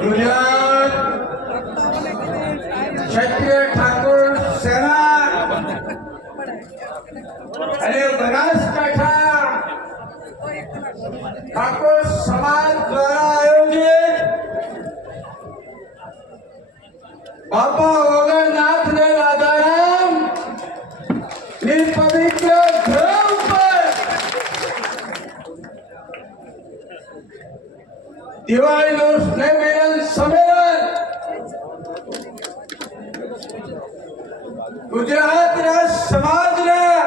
ગુજરાત ક્ષત્રિય ઠાકોર સેના અને બનાસકાંઠા ઠાકોર સમાજ દ્વારા આયોજિત દિવાળીનું સ્નેહ મિલન સંમેલન. ગુજરાતના સમાજના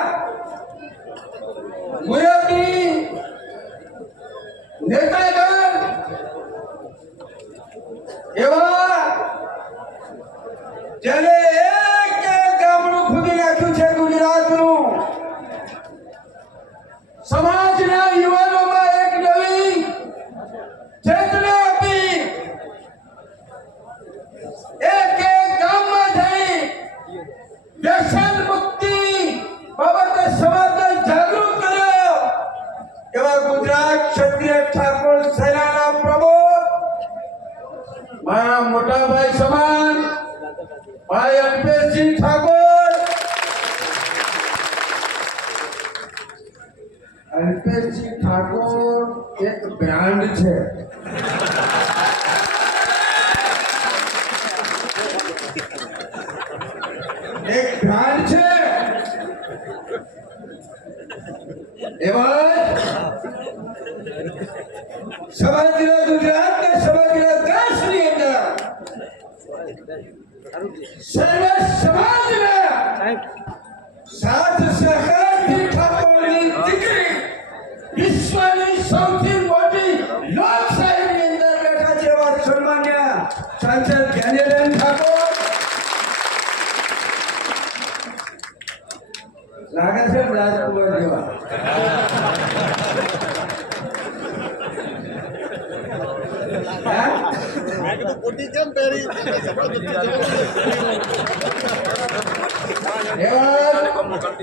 મુરબ્બી નેતાગણ એવા જેને એક એક ગામડું ખુદી નાખ્યું છે ગુજરાતનું. અલ્પેશજી ઠાકોર એક બ્રાન્ડ છે. એક બ્રાન્ડ છે. એવા સમગ્ર ગુજરાત ને સમગ્ર દેશની અંદર સર્વ સાંસદ જ્ઞાનીબેન ઠાકોર. લાગે છે રાજકુમાર જેવા.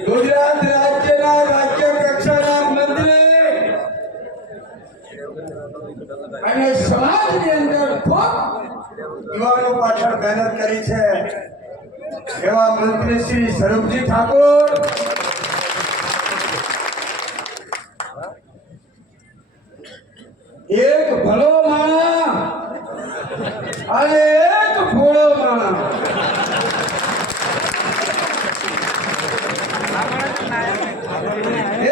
ગુજરાત રાજ્યના રાજ્ય કક્ષાના મંત્રી અને સમાજની અંદર ખૂબ યુવાનો પાછળ મહેનત કરી છે. એવા મંત્રી શ્રી સ્વરૂપજી ઠાકોર. એક ભલો માણા અને એક ભોળો માણસ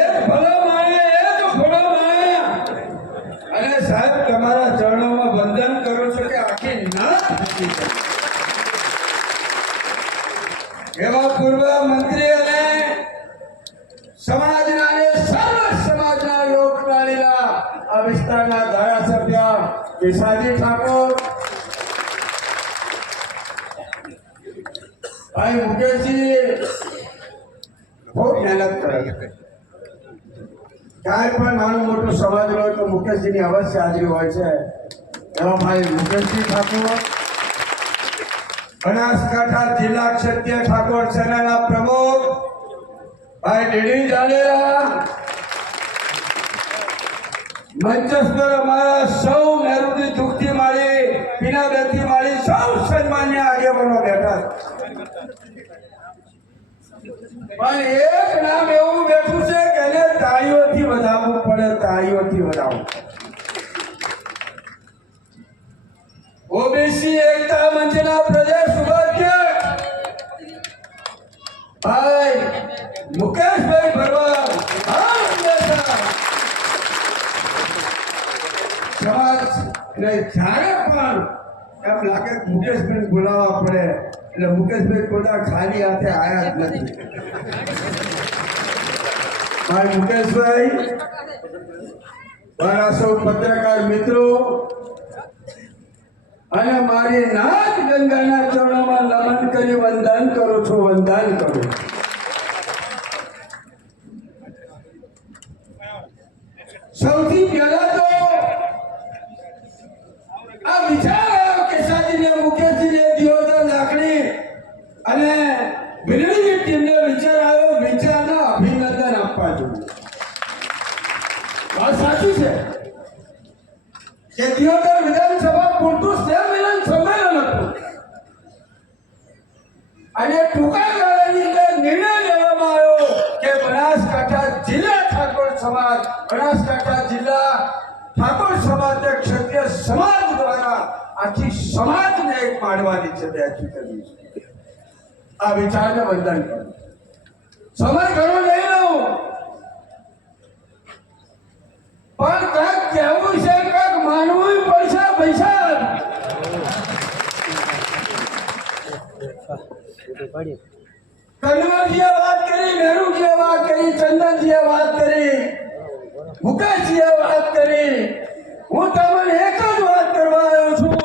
એક ભલો માણે એક ભોળો માણે અને સાહેબ તમારા ચરણોમાં વંદન કરું છું કે આખી નાત મૂકી છે. એવા પૂર્વ મંત્રી અને સમાજના અને સર્વ સમાજના લોકપ્રાણીના આ વિસ્તારના ધારાસભ્ય વિશાજી ઠાકોર. ભાઈ મુકેશજી ખૂબ મહેનત કરે ક્યાંય પણ નાનું મોટું સમાજ હોય તો મુકેશજીની અવશ્ય હાજરી હોય છે. એવા ભાઈ મુકેશજી ઠાકોર. બનાસકાંઠા જિલ્લા ક્ષત્રિય ઠાકોર સેનાના પ્રમુખ ભાઈ ડીડી જાડેજા મંચસ્થ પર અમારા સૌ નહેરુની દુઃખથી માળી પીનાબેનથી માળી સૌ સન્માન્ય આગેવાનો બેઠા છે. પણ એક નામ એવું બેઠું છે કે એને તાળીઓથી વધાવવું પડે તાળીઓથી વધાવવું ઓબીસી એકતા મંચના પ્રદેશ ઉપાધ્યક્ષ ભાઈ મુકેશભાઈ ભરવાડ આ હંમેશા સમાજ ને જ્યારે પણ એમ લાગે કે મુકેશભાઈ બોલાવવા પડે એટલે મુકેશભાઈ પોતા ખાલી હાથે આયા જ નથી ભાઈ મુકેશભાઈ મારા સૌ પત્રકાર મિત્રો અને મારી નાથ ગંગાના ચરણોમાં નમન કરી વંદન કરું છું, વંદન કરું સૌથી પહેલા તો આ વિચાર આવ્યો કેસાજીને મુકેશજીને દિયોદર લાકડી અને ભીલડીની ટીમને વિચાર આવ્યો, વિચારના અભિનંદન આપવા જોઈએ વાત સાચી છે? કે દિયોદર અને ટૂંકા ગાળાની અંદર નિર્ણય લેવામાં આવ્યો કે બનાસકાંઠા જિલ્લા ઠાકોર સમાજ, બનાસકાંઠા જિલ્લા ઠાકોર સમાજને ક્ષત્રિય સમાજ દ્વારા આખી સમાજને એક માનવાની છે આખી કરવી આ વિચારને વંદન કરું. સમય ઘણો લઈ લઉં. કન્વરજીએ વાત કરી નહેરુજીએ વાત કરી, ચંદનજીએ વાત કરી, મુકેશજીએ વાત કરી. હું તમને એક જ વાત કરવા આવ્યો છું.